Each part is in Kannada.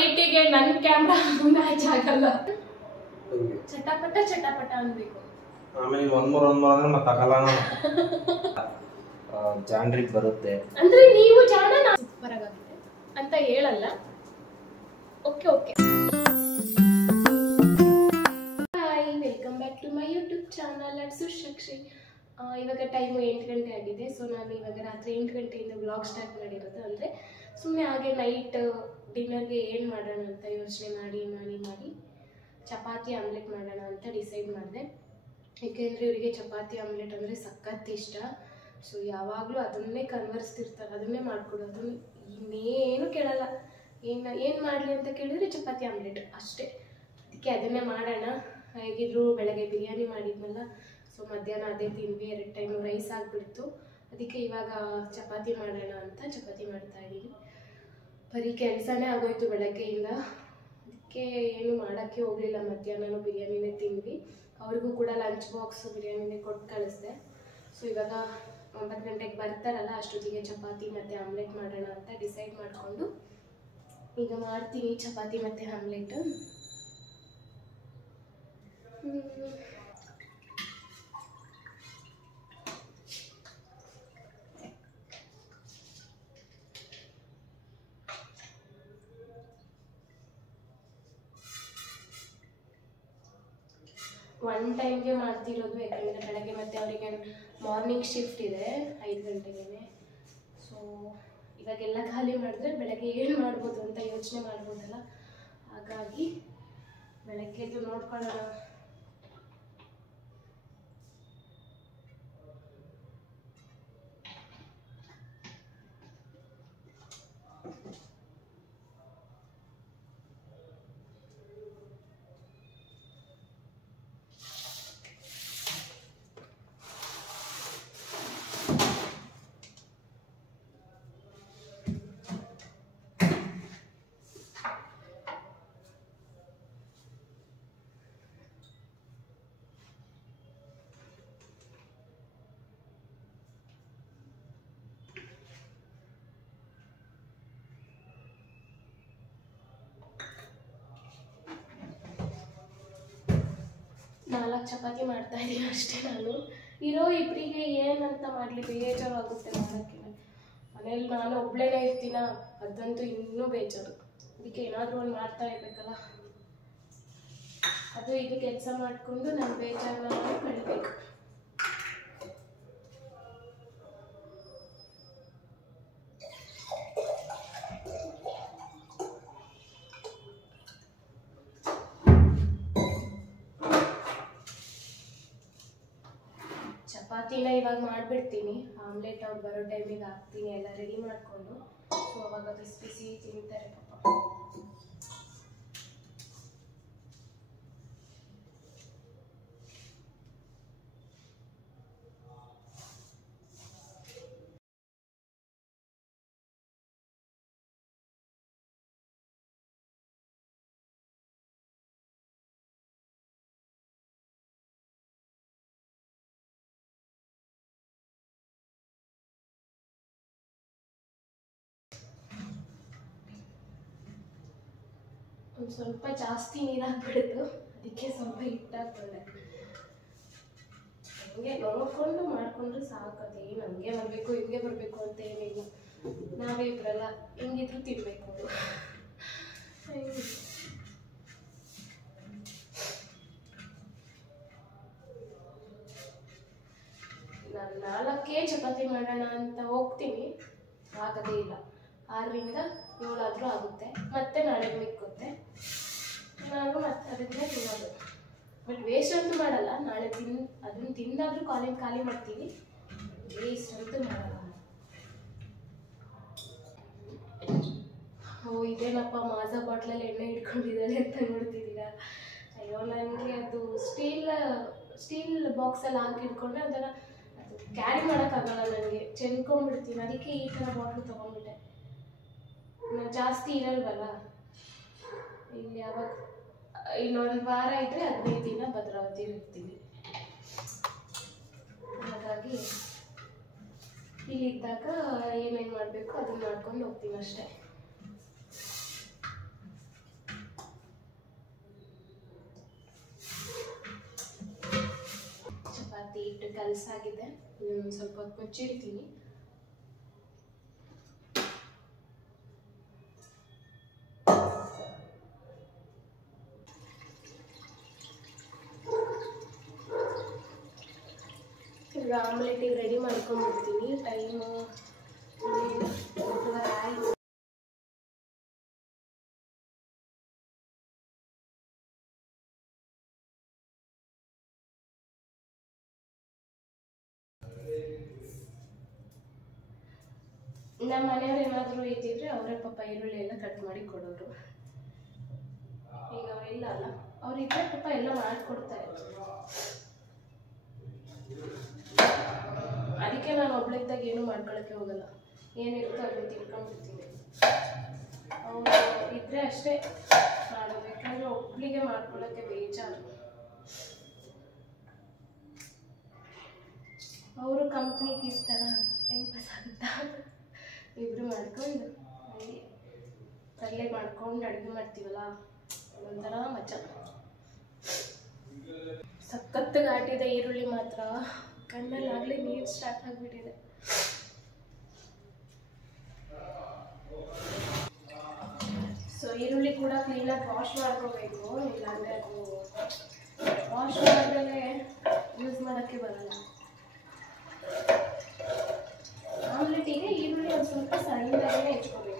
ಹೈಟಿಗೆ ನನ್ನ ಕ್ಯಾಮ್ರಾ ಮ್ಯಾಚ್ ಆಗಲ್ಲ. ಚಟಾಪಟ ಚಟಾಪಟ ಅನ್ಬೇಕು. ಆಮೇಲೆ ಒಂದ್ ಮೂರ ಅಂದ್ರೆ ಮತ್ತೆ ಆಗಲ್ಲ ಜಾಂಡ್ರಿಗೆ ಬರುತ್ತೆ ಅಂದ್ರೆ ನೀವು ಜಾಣ ಸೂಪರ್ ಆಗಿದೆ ಅಂತ ಹೇಳಲ್ಲ. Okay okay. Hi, welcome back to my YouTube channel at Sushakshi. ಇವಾಗ ಟೈಮು 8 ಗಂಟೆ ಆಗಿದೆ. ಸೊ ನಾನು ಇವಾಗ ರಾತ್ರಿ 8 ಗಂಟೆಯಿಂದ ಬ್ಲಾಗ್ ಸ್ಟಾರ್ಟ್ ಮಾಡಿರೋದು. ಅಂದರೆ ಸುಮ್ಮನೆ ಹಾಗೆ ನೈಟ್ ಡಿನ್ನರ್ಗೆ ಏನು ಮಾಡೋಣ ಅಂತ ಯೋಚನೆ ಮಾಡಿ ಚಪಾತಿ ಆಮ್ಲೆಟ್ ಮಾಡೋಣ ಅಂತ ಡಿಸೈಡ್ ಮಾಡಿದೆ. ಏಕೆಂದರೆ ಇವರಿಗೆ ಚಪಾತಿ ಆಮ್ಲೆಟ್ ಅಂದರೆ ಸಖತ್ ಇಷ್ಟ. ಸೊ ಯಾವಾಗಲೂ ಅದನ್ನೇ ಕನ್ವರ್ಸ್ತಿರ್ತಾರೆ, ಅದನ್ನೇ ಮಾಡಿಕೊಡು, ಅದನ್ನು ಇನ್ನೇನು ಕೇಳಲ್ಲ. ಏನು ಮಾಡಲಿ ಅಂತ ಕೇಳಿದರೆ ಚಪಾತಿ ಆಮ್ಲೆಟ್ ಅಷ್ಟೇ. ಅದಕ್ಕೆ ಅದನ್ನೇ ಮಾಡೋಣ. ಹೇಗಿದ್ರು ಬೆಳಗ್ಗೆ ಬಿರಿಯಾನಿ ಮಾಡಿದ್ನಲ್ಲ, ಸೊ ಮಧ್ಯಾಹ್ನ ಅದೇ ತಿಂದ್ವಿ. 2 ಟೈಮು ರೈಸ್ ಆಗಿಬಿಡ್ತು. ಅದಕ್ಕೆ ಇವಾಗ ಚಪಾತಿ ಮಾಡೋಣ ಅಂತ ಚಪಾತಿ ಮಾಡ್ತಾಯಿದ್ದೀನಿ. ಬರೀ ಕೆಲಸನೇ ಆಗೋಯ್ತು ಬೆಳಗ್ಗೆಯಿಂದ. ಅದಕ್ಕೆ ಏನು ಮಾಡೋಕ್ಕೆ ಹೋಗಲಿಲ್ಲ. ಮಧ್ಯಾಹ್ನನೂ ಬಿರಿಯಾನಿನೇ ತಿಂದ್ವಿ. ಅವ್ರಿಗೂ ಕೂಡ ಲಂಚ್ ಬಾಕ್ಸು ಬಿರಿಯಾನಿನೇ ಕೊಟ್ಟು ಕಳಿಸ್ದೆ. ಸೊ ಇವಾಗ 9 ಗಂಟೆಗೆ ಬರ್ತಾರಲ್ಲ, ಅಷ್ಟೊತ್ತಿಗೆ ಚಪಾತಿ ಮತ್ತು ಆಮ್ಲೆಟ್ ಮಾಡೋಣ ಅಂತ ಡಿಸೈಡ್ ಮಾಡಿಕೊಂಡು ಈಗ ಮಾಡ್ತೀನಿ ಚಪಾತಿ ಮತ್ತು ಆಮ್ಲೆಟ್. ಒನ್ ಟೈಮ್ಗೆ ಮಾಡ್ತಿರೋದು, ಯಾಕಂದರೆ ಬೆಳಗ್ಗೆ ಮತ್ತು ಅವರಿಗೆ ಮಾರ್ನಿಂಗ್ ಶಿಫ್ಟ್ ಇದೆ 5 ಗಂಟೆಗೆ. ಸೊ ಇವಾಗೆಲ್ಲ ಖಾಲಿ ಮಾಡಿದ್ರೆ ಬೆಳಗ್ಗೆ ಏನು ಮಾಡ್ಬೋದು ಅಂತ ಯೋಚನೆ ಮಾಡ್ಬೋದಲ್ಲ. ಹಾಗಾಗಿ ಬೆಳಗ್ಗೆದು ನೋಡ್ಕೊಳ್ಳೋಣ. ನಾಲ್ಕು ಚಪಾತಿ ಮಾಡ್ತಾ ಇದ್ದೀನಿ ಅಷ್ಟೇ. ನಾನು ಇರೋ ಇಬ್ಬರಿಗೆ ಏನಂತ ಮಾಡಲಿ, ಬೇಜಾರಾಗುತ್ತೆ ಮಾಡೋಕ್ಕೆ. ಮನೇಲಿ ನಾನು ಒಬ್ಬಳೇನೇ ಇರ್ತೀನ, ಅದಂತೂ ಇನ್ನೂ ಬೇಜಾರು. ಅದಕ್ಕೆ ಏನಾದರೂ ಒಂದು ಮಾಡ್ತಾ ಇರಬೇಕಲ್ಲ. ಅದು ಇದು ಕೆಲಸ ಮಾಡಿಕೊಂಡು ನಾನು ಬೇಜಾರನ್ನ ಕಳಿಬೇಕು. ಚಪಾತಿನ ಇವಾಗ ಮಾಡಿಬಿಡ್ತೀನಿ. ಆಮ್ಲೆಟ್ ಅವ್ರು ಬರೋ ಟೈಮಿಗೆ ಹಾಕ್ತೀನಿ, ಎಲ್ಲ ರೆಡಿ ಮಾಡಿಕೊಂಡು. ಸೊ ಅವಾಗ ಬಿಸಿ ಬಿಸಿ ತಿಂತಾರೆ ಪಾಪ. ಒಂದು ಸ್ವಲ್ಪ ಜಾಸ್ತಿ ನೀರು ಹಾಕ್ಬಿಡ್ತು, ಅದಕ್ಕೆ ಸ್ವಲ್ಪ ಹಿಟ್ಟು ಹಾಕ್ಕೊಂಡೆ. ಹಂಗೆ ನೋಡ್ಕೊಂಡು ಮಾಡಿಕೊಂಡ್ರೆ ಸಾಕತ್ತೆ. ನಮಗೆ ಬರಬೇಕು ಹಿಂಗೆ ಬರಬೇಕು ಅಂತ ಏನಿಲ್ಲ. ನಾವೇ ಇಬ್ಬರಲ್ಲ, ಹೆಂಗಿದ್ರು ತಿನ್ಬೇಕು. ನಾನು 4 ಚಪಾತಿ ಮಾಡೋಣ ಅಂತ ಹೋಗ್ತೀನಿ, ಆಗೋದೇ ಇಲ್ಲ. 6ರಿಂದ 7 ಆದರೂ ಆಗುತ್ತೆ. ಮತ್ತೆ ನಾಳೆ ಮಿಕ್ಕುತ್ತೆ, ನಾನು ಮತ್ತೆ ಅದನ್ನೇ ತಿನ್ನೋದು. ಬಟ್ ವೇಸ್ಟ್ ಅಂತೂ ಮಾಡಲ್ಲ. ನಾಳೆ ಅದನ್ನು ತಿಂದಾದ್ರೂ ಖಾಲಿ ಮಾಡ್ತೀವಿ, ವೇಸ್ಟ್ ಅಂತೂ ಮಾಡಲ್ಲ. ಓ ಇದೇನಪ್ಪ ಮಾಜಾ ಬಾಟ್ಲಲ್ಲಿ ಎಣ್ಣೆ ಇಟ್ಕೊಂಡಿದ್ದಾರೆ ಅಂತ ನೋಡ್ತಿದ್ದೀರಾ? ಅಯ್ಯೋ, ನನಗೆ ಅದು ಸ್ಟೀಲ್ ಬಾಕ್ಸಲ್ಲಿ ಹಾಕಿ ಇಟ್ಕೊಂಡ್ರೆ ಅದನ್ನು ಅದು ಕ್ಯಾರಿ ಮಾಡೋಕ್ಕಾಗಲ್ಲ. ನನಗೆ ಚೆನ್ಕೊಂಡ್ಬಿಡ್ತೀನಿ. ಅದಕ್ಕೆ ಈ ಥರ ಬಾಟ್ಲು ತೊಗೊಂಡ್ಬಿಟ್ಟೆ. ಜಾಸ್ತಿ ಇರಲ್ವಲ್ಲ ಇಲ್ಲಿ. ಯಾವಾಗ ಇನ್ನೊಂದು ವಾರ ಇದ್ದರೆ 15 ದಿನ ಭದ್ರಾವತಿ ಇರ್ತೀವಿ. ಹಾಗಾಗಿ ಇಲ್ಲಿದ್ದಾಗ ಏನೇನು ಮಾಡಬೇಕು ಅದನ್ನು ಮಾಡ್ಕೊಂಡು ಹೋಗ್ತೀನಿ ಅಷ್ಟೇ. ಕೆಲಸ ಆಗಿದೆ. ಇದನ್ನು ಸ್ವಲ್ಪ ಹೊತ್ತು ಮುಚ್ಚಿಡ್ತೀನಿ. ಈಗ ಆಮ್ಲೆಟಿಗೆ ರೆಡಿ ಮಾಡ್ಕೊಂಡ್ಬಿಡ್ತೀನಿ. ಟೈಮು 8:30 ಆಯಿತು. ನಮ್ಮ ಮನೆಯವ್ರು ಏನಾದರೂ ಇದ್ದಿದ್ರೆ ಅವರೇ ಪಾಪ ಈರುಳ್ಳಿ ಎಲ್ಲ ಕಟ್ ಮಾಡಿ ಕೊಡೋರು. ಈಗ ಇಲ್ಲ ಅಲ್ಲ, ಅವ್ರಿದ್ರೆ ಪಾಪ ಎಲ್ಲ ಮಾಡಿಕೊಡ್ತಾರೆ. ಅದಕ್ಕೆ ನಾನು ಒಬ್ಳಿದ್ದಾಗ ಏನು ಮಾಡ್ಕೊಳಕ್ಕೆ ಹೋಗಲ್ಲ. ಏನಿರುತ್ತೋ ಅದನ್ನು ತಿನ್ಕೊಂಡ್ಬಿಡ್ತೀನಿ. ಅವರು ಇದ್ರೆ ಅಷ್ಟೇ ಮಾಡೋದು, ಯಾಕಂದರೆ ಒಬ್ಳಿಗೆ ಮಾಡ್ಕೊಳಕ್ಕೆ ಬೇಜಾರು. ಅವರು ಕಂಪ್ನಿಗೆ ಇರ್ತಾರ, ಟೈಮ್ ಪಾಸ್ ಆಗುತ್ತಾ, ಇಬ್ರು ಮಾಡ್ಕೊಂಡು ಹಾಗೆ ಪಲ್ಯ ಮಾಡ್ಕೊಂಡು ಅಡುಗೆ ಮಾಡ್ತೀವಲ್ಲ, ಒಂಥರ ಮಜಾ. ಸಖತ್ ಘಾಟಿದೆ ಈರುಳ್ಳಿ ಮಾತ್ರ. ಕಣ್ಣಲ್ಲಾಗಲೇ ನೀರು ಸ್ಟಾರ್ಟ್ ಆಗಿಬಿಟ್ಟಿದೆ. ಸೊ ಈರುಳ್ಳಿ ಕೂಡ ಕ್ಲೀನಾಗಿ ವಾಶ್ ಮಾಡ್ಕೋಬೇಕು, ಇಲ್ಲಾಂದರೆ ಅದು ವಾಶ್ ಮಾಡಿದ್ರೆ ಯೂಸ್ ಮಾಡೋಕ್ಕೆ ಬರಲ್ಲ. ಆಮ್ಲೆಟಿಗೆ ಈರುಳ್ಳಿ ಒಂದು ಸ್ವಲ್ಪ ಸಣ್ಣದಾಗೇ ಹೆಚ್ಕೋಬೇಕು.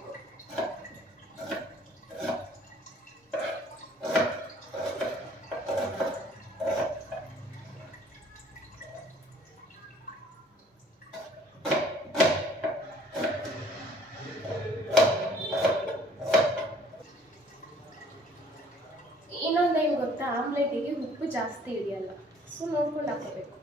ಇನ್ನೊಂದೇನು ಗೊತ್ತಾ, ಆಮ್ಲೆಟಿಗೆ ಉಪ್ಪು ಜಾಸ್ತಿ ಹಿಡಿಯಲ್ಲ, ಸೊ ನೋಡ್ಕೊಂಡು ಹಾಕೋಬೇಕು.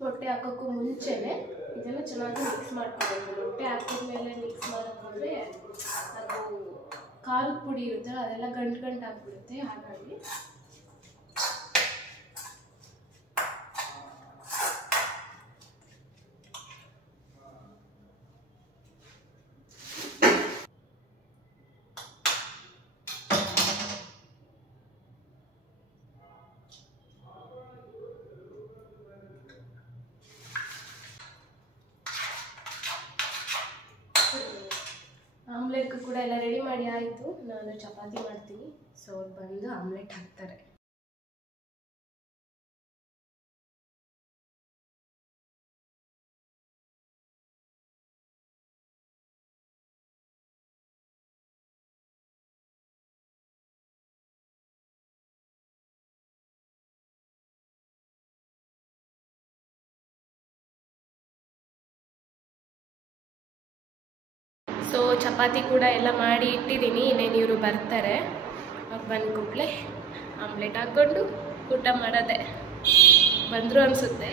ಮೊಟ್ಟೆ ಹಾಕೋಕ್ಕೂ ಮುಂಚೆನೆ ಇದನ್ನು ಚೆನ್ನಾಗಿ ಮಿಕ್ಸ್ ಮಾಡ್ಕೋಬೇಕು. ಮೊಟ್ಟೆ ಹಾಕಿದ್ಮೇಲೆ ಮಿಕ್ಸ್ ಮಾಡೋಕ್ಕೋದ್ರೆ ಅದು ಖಾರದ ಪುಡಿ ಇರುತ್ತೆ, ಅದೆಲ್ಲ ಗಂಟು ಗಂಟು ಆಗಿಬಿಡುತ್ತೆ. ಹಾಗಾಗಿ ಆಮ್ಲೆಟ್ ಕೂಡ ಎಲ್ಲ ರೆಡಿ ಮಾಡಿ ಆಯಿತು. ನಾನು ಚಪಾತಿ ಮಾಡ್ತೀನಿ. ಸೊ ಅವ್ರು ಬಂದು ಆಮ್ಲೆಟ್ ಹಾಕ್ತಾರೆ. ಸೊ ಚಪಾತಿ ಕೂಡ ಎಲ್ಲ ಮಾಡಿ ಇಟ್ಟಿದ್ದೀನಿ. ಇನ್ನೇನು ಇವರು ಬರ್ತಾರೆ. ಅವ್ರು ಬಂದ ಕೂಡಲೇ ಆಮ್ಲೆಟ್ ಹಾಕ್ಕೊಂಡು ಊಟ ಮಾಡೋದೆ. ಬಂದರು ಅನಿಸುತ್ತೆ.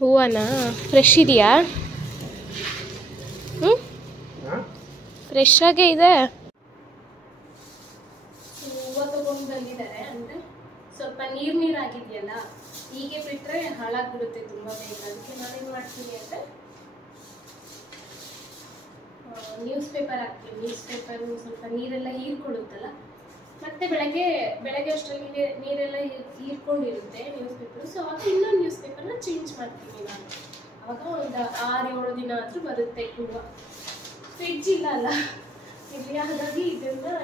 ಹೂವನಾ ಫ್ರೆಶ್ ಇದೆಯಾ? ಫ್ರೆಶ್ ಆಗೇ ಇದೆ. ಹೂವು ತಗೊಂಡು ಬಂದಿದ್ದಾರೆ. ಅಂದರೆ ಸ್ವಲ್ಪ ನೀರಾಗಿದೆಯಲ್ಲ, ಹೀಗೆ ಬಿಟ್ಟರೆ ಹಾಳಾಗ್ಬಿಡುತ್ತೆ ತುಂಬ ಬೇಗ. ಅದಕ್ಕೆ ನಾನೇನು ಮಾಡ್ತೀನಿ ಅಂದರೆ ನ್ಯೂಸ್ ಪೇಪರ್ ಹಾಕ್ತೀನಿ. ನ್ಯೂಸ್ ಪೇಪರು ಸ್ವಲ್ಪ ನೀರೆಲ್ಲ ಹೀರ್ಕೊಳ್ಳುತ್ತಲ್ಲ, ಮತ್ತೆ ಬೆಳಗ್ಗೆ ಅಷ್ಟರಲ್ಲಿ ನೀರೆಲ್ಲ ಹೀರ್ಕೊಂಡಿರುತ್ತೆ ನ್ಯೂಸ್ ಪೇಪರು. ಸೊ ಆವಾಗ ಇನ್ನೊಂದು ನ್ಯೂಸ್ ಪೇಪರ್ನ ಚೇಂಜ್ ಮಾಡ್ತೀನಿ ನಾನು. ಆವಾಗ ಒಂದು 6-7 ದಿನ ಆದರೂ ಬರುತ್ತೆ ಹೂವು. ಫ್ರಿಡ್ಜ್ ಇಲ್ಲ ಅಲ್ಲ ಇಲ್ಲಿ, ಹಾಗಾಗಿ ಇದನ್ನು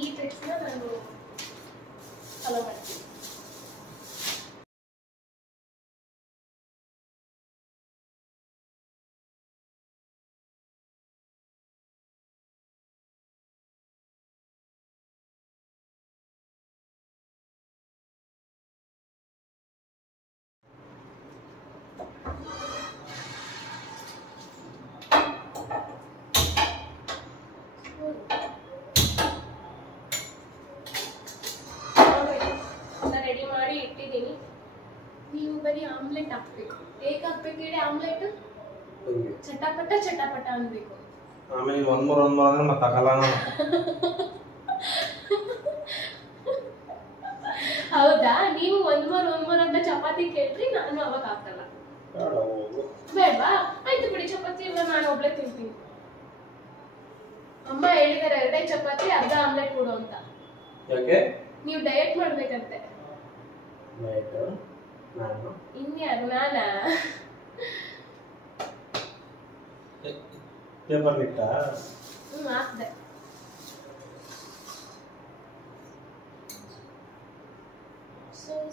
ಈ ಟ್ರಿಕ್ಸ್ನ ನಾನು ಫಾಲೋ ಮಾಡ್ತೀನಿ. ಬರೀ ಆಮ್ಲೆಟ್ ಹಾಕ್ಬೇಕು. ಹೇಗೆ ಹಾಕ್ಬೇಕು ಹೇಳಿ ಆಮ್ಲೆಟ್? ಚಟಾಪಟ ಚಟಾಪಟ ಅನ್ಬೇಕು. ಆಮೇಲೆ ಒಂದ್ ಮೂರ್ ಅಂದ್ರೆ ಮತ್ತೆ ತಗಲ್ಲ. ಹೌದಾ? ನೀವು ಒಂದ್ ಮೂರ್ ಅಂತ ಚಪಾತಿ ಕೇಳ್ರಿ, ನಾನು ಅವಾಗ ಹಾಕಲ್ಲ. ಬೇಡವಾ? ಆಯ್ತು ಬಿಡಿ, ಚಪಾತಿ ಇಲ್ಲ ನಾನು ಒಬ್ಳೆ ತಿಂತೀನಿ. ಅಮ್ಮ ಹೇಳಿದಾರೆ 2 ಚಪಾತಿ ಅರ್ಧ ಆಮ್ಲೆಟ್ ಕೊಡು ಅಂತ. ಯಾಕೆ? ನೀವು ಡಯಟ್ ಮಾಡ್ಬೇಕಂತೆ. ಇನ್ಯಾರು? ನಾನಾ? ಪೇಪರ್ ಬಿಟ್ಟ ಹಾಕ್ದೆ.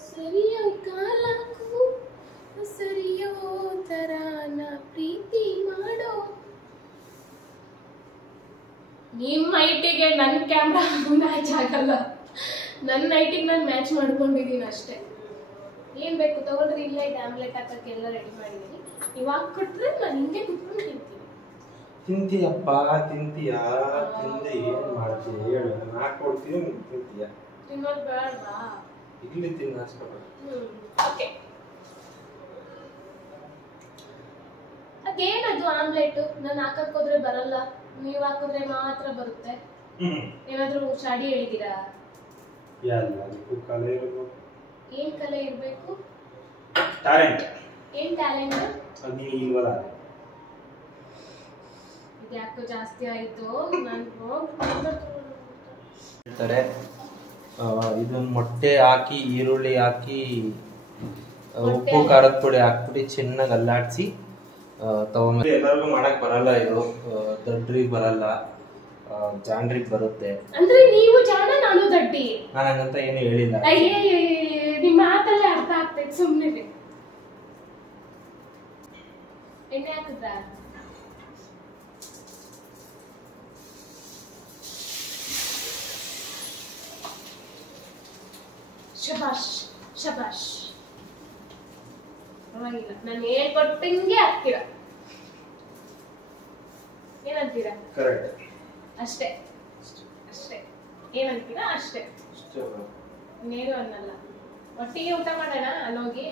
ಸರಿಯೋ ಕಾಲಕ್ಕೂ ಸರಿಯೋ ತರಾನ ಪ್ರೀತಿ ಮಾಡೋ. ನಿಮ್ಮ ಹೈಟಿಗೆ ನನ್ನ ಕ್ಯಾಮ್ರಾ ಮ್ಯಾಚ್ ಆಗಲ್ಲ. ನನ್ನ ಹೈಟಿಗೆ ನಾನು ಮ್ಯಾಚ್ ಮಾಡ್ಕೊಂಡಿದ್ದೀನಿ ಅಷ್ಟೇ. ಏನ್ ಬೇಕು ತಗೊಳ್ರಿ. ಇಲ್ಲ ಇದು ಆಮ್ಲೆಟ್ ಹಾಕಕ್ಕೆಲ್ಲ ರೆಡಿ ಮಾಡಿದ್ದೀನಿ. ನೀವು ಹಾಕ್ಕೊಟ್ರೆ ನಾನು ಹಿಂಗೆ ಕುತ್ಕೊಂಡು ತಿಂತೀನಿ. ತಿಂತೀಯಪ್ಪ? ತಿಂತೀಯಾ? ತಿಂದೆ ಏನ್ ಮಾಡ್ತೀಯ ಹೇಳು. ನಾನು ಹಾಕೊಡ್ತೀನಿ, ತಿಂತೀಯ. ತಿನ್ನೋದು ಬೇಡವಾ? ಇಲ್ಲಿ ತಿನ್ನ ಅಷ್ಟೇ. ಓಕೆ. ಅದೇನದು ಆಮ್ಲೆಟ್? ನಾನು ಹಾಕಕ್ ಹೋದ್ರೆ ಬರಲ್ಲ, ನೀವು ಹಾಕಿದ್ರೆ ಮಾತ್ರ ಬರುತ್ತೆ. ಏನಾದ್ರೂ ಚಾಡಿ ಹೇಳಿದೀರಾ? ಏನ್ ಕಲೆ ಇರ್ಬೇಕು? ಟ್ಯಾಲೆಂಟ್. ಏನ್ ಟ್ಯಾಲೆಂಟ್? ಇದ್ಯಾಕೋ ಜಾಸ್ತಿ ಆಯ್ತು. ಹೇಳ್ತಾರೆ ಇದನ್ನ ಮೊಟ್ಟೆ ಹಾಕಿ, ಈರುಳ್ಳಿ ಹಾಕಿ, ಉಪ್ಪು ಖಾರದ ಪುಡಿ ಹಾಕ್ಬಿಟ್ಟು ಚೆನ್ನಾಗಿ ಅಲ್ಲಾಡ್ಸಿ ತಗೊಂಡ್. ಎಲ್ಲರಿಗೂ ಮಾಡಕ್ ಬರಲ್ಲ ಇದು. ದಡ್ರಿಗೆ ಬರಲ್ಲ, ಜಾಂಡ್ರಿಗೆ ಬರುತ್ತೆ. ಅಂದ್ರೆ ನೀವು ಜಾಣ, ನಾನು ದಡ್ಡಿ. ನಾನು ಹಂಗಂತ ಏನು ಹೇಳಿಲ್ಲ. ನಿಮ್ಮ ಮಾತಲ್ಲೇ ಅರ್ಥ ಆಗ್ತೈತೆ. ಸುಮ್ಮನೆ ಎಣ್ಣೆ ಹಾಕಿದ್ರ? ಶಬಾಷ್ ಶಬಾಷ್. ಪರವಾಗಿಲ್ಲ, ನಾನು ಹೇಳ್ಕೊಟ್ಟಂಗೆ ಹಾಕ್ತೀರ. ಏನಂತೀರಾ? ಕರೆಕ್ಟ್. ಅಷ್ಟೇ ಅಷ್ಟೇ. ಏನಂತೀರಾ? ಅಷ್ಟೇ. ಇನ್ನೇನು ಅನ್ನಲ್ಲ. ಒಟ್ಟಿಗೆ ಊಟ ಮಾಡೋಣ ಅಲ್ಲೋಗಿ.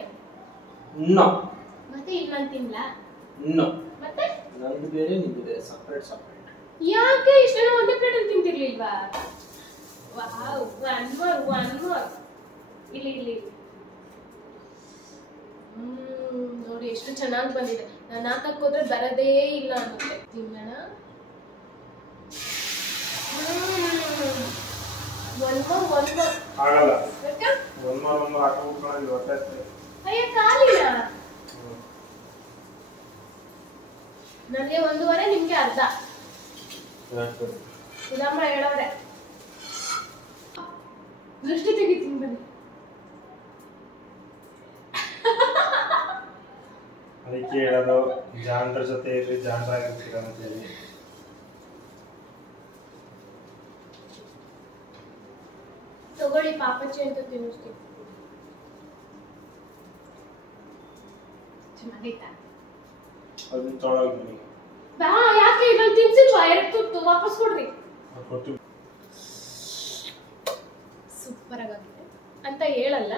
ಮತ್ತೆ ಇಲ್ಲಿ ನಾನು ತಿನ್ಲಾ? ಮತ್ತೆ ನಂದು ಬೇರೆ ನಿಂದು ಬೇರೆ, ಸಪರೇಟ್ ಸಪರೇಟ್. ಯಾಕೆ ಇಷ್ಟೆಲ್ಲ ಒಂದೇ ಪ್ಲೇಟಲ್ಲಿ ತಿಂತಿರ್ಲಿಲ್ವಾ? Wow, one more. ಇಲ್ಲಿ ಇಲ್ಲಿ ನೋಡಿ ಎಷ್ಟು ಚೆನ್ನಾಗಿ ಬಂದಿದೆ. ನಾನು ಹಾಕಕ್ ಹೋದ್ರೆ ಬರದೇ ಇಲ್ಲ ಅನ್ನುತ್ತೆ. ತಿನ್ನೋಣ. ಆಗಲ್ಲ. ಅಯ್ಯ ಕಾಲಿನ ನನಗೆ 1.5, ನಿಮ್ಗೆ ಅರ್ಧ. ಇದಮ್ಮ ಹೇಳವ್ರೆ. ದೃಷ್ಟಿ ತೆಗಿತೀನಿ ಬನ್ನಿ. ಅದಕ್ಕೆ ಹೇಳೋದು ಜಾಂಡ್ರ ಜೊತೆ ಇರ್ರಿ, ಜಾಂಡ್ರಾಗಿರ್ತೀರ ಅಂತ ಹೇಳಿ. ತಗೊಳ್ಳಿ, ಪಾಪಚ್ಚಿ ಅಂತ ತಿನ್ನಿಸ್ತೀನಿ. ಚೆನ್ನಾಗೈತಾ? ಅದನ್ನ ತೊಗೊಳೋಗಿ ಬಾ. ಯಾಕೆ ಇದ್ರಲ್ಲಿ ತಿನ್ಸಿಲ್ವಾ? 2 ತುತ್ತು ವಾಪಸ್ ಕೊಡ್ರಿ. ಸೂಪರ್ ಆಗಿದೆ ಅಂತ ಹೇಳಲ್ಲ.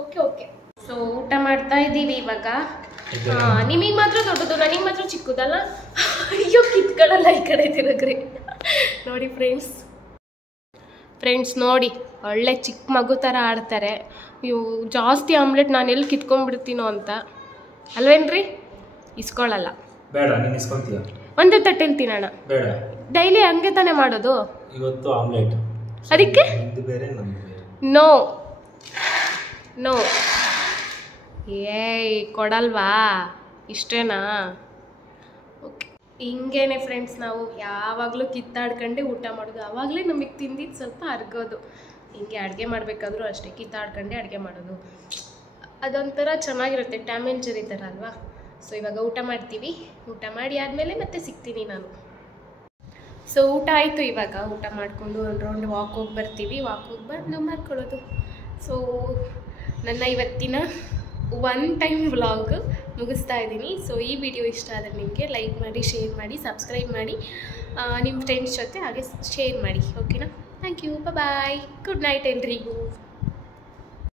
Okay okay. ಸೊ ಊಟ ಮಾಡ್ತಾ ಇದ್ದೀವಿ ಇವಾಗ. ನಿಮಗೆ ಮಾತ್ರ ದೊಡ್ಡದು, ನನಗೆ ಮಾತ್ರ ಚಿಕ್ಕದಲ್ಲ. ಅಯ್ಯೋ ಕಿತ್ಕೊಳ್ಳಲ್ಲ, ಈ ಕಡೆ ತಿರುಗ್ರಿ. ನೋಡಿ ಫ್ರೆಂಡ್ಸ್ ನೋಡಿ, ಒಳ್ಳೆ ಚಿಕ್ಕ ಮಗು ಥರ ಆಡ್ತಾರೆ. ಇವು ಜಾಸ್ತಿ ಆಮ್ಲೆಟ್ ನಾನು ಎಲ್ಲಿ ಕಿತ್ಕೊಂಡ್ಬಿಡ್ತೀನೋ ಅಂತ. ಅಲ್ವೇನ್ರಿ? ಇಸ್ಕೊಳ್ಳಲ್ಲ. ಬೇಡ, ನೀನು ಇಸ್ಕೊಂತೀಯ. ಒಂದೇ ತಟ್ಟೆಲಿ ತಿನ್ನೋಣ. ಬೇಡ, ಡೈಲಿ ಹಂಗೆ ತಾನೇ ಮಾಡೋದು. ಇವತ್ತು ಆಮ್ಲೆಟ್, ಅದಕ್ಕೆ ಇದು ಬೇರೆ ನಮ್ದು ಬೇರೆ. No no. ಏಯ್ ಕೊಡಲ್ವಾ? ಇಷ್ಟೇನಾ? ಓಕೆ. ಹಿಂಗೇನೆ ಫ್ರೆಂಡ್ಸ್, ನಾವು ಯಾವಾಗಲೂ ಕಿತ್ತಾಡ್ಕೊಂಡೆ ಊಟ ಮಾಡೋದು. ಆವಾಗಲೇ ನಮಗೆ ತಿಂದಿದ್ದು ಸ್ವಲ್ಪ ಅರ್ಗೋದು. ಹಿಂಗೆ ಅಡುಗೆ ಮಾಡಬೇಕಾದ್ರೂ ಅಷ್ಟೇ, ಕಿತ್ತಾಡ್ಕೊಂಡೆ ಅಡುಗೆ ಮಾಡೋದು. ಅದೊಂಥರ ಚೆನ್ನಾಗಿರುತ್ತೆ, ಟಾಮ್ ಆ್ಯಂಡ್ ಜೆರ್ರಿ ಥರ ಅಲ್ವಾ? ಸೊ ಇವಾಗ ಊಟ ಮಾಡ್ತೀವಿ. ಊಟ ಮಾಡಿ ಆದಮೇಲೆ ಮತ್ತೆ ಸಿಗ್ತೀನಿ ನಾನು. ಸೊ ಊಟ ಆಯಿತು. ಇವಾಗ ಊಟ ಮಾಡಿಕೊಂಡು ಒಂದು ರೌಂಡ್ ವಾಕ್ ಹೋಗಿ ಬರ್ತೀವಿ. ವಾಕ್ ಹೋಗಿ ಬಂದು ಮಾಡ್ಕೊಳ್ಳೋದು. ಸೊ ನನ್ನ ಇವತ್ತಿನ 1 ಟೈಮ್ ವ್ಲಾಗ್ ಮುಗಿಸ್ತಾ ಇದ್ದೀನಿ. ಸೊ ಈ ವಿಡಿಯೋ ಇಷ್ಟ ಆದರೆ ನಿಮಗೆ ಲೈಕ್ ಮಾಡಿ, ಶೇರ್ ಮಾಡಿ, ಸಬ್ಸ್ಕ್ರೈಬ್ ಮಾಡಿ, ನಿಮ್ಮ ಫ್ರೆಂಡ್ಸ್ ಜೊತೆ ಹಾಗೆ ಶೇರ್ ಮಾಡಿ. ಓಕೆನಾ? Thank you. Bye. Good night ಎಲ್ರಿಗೂ.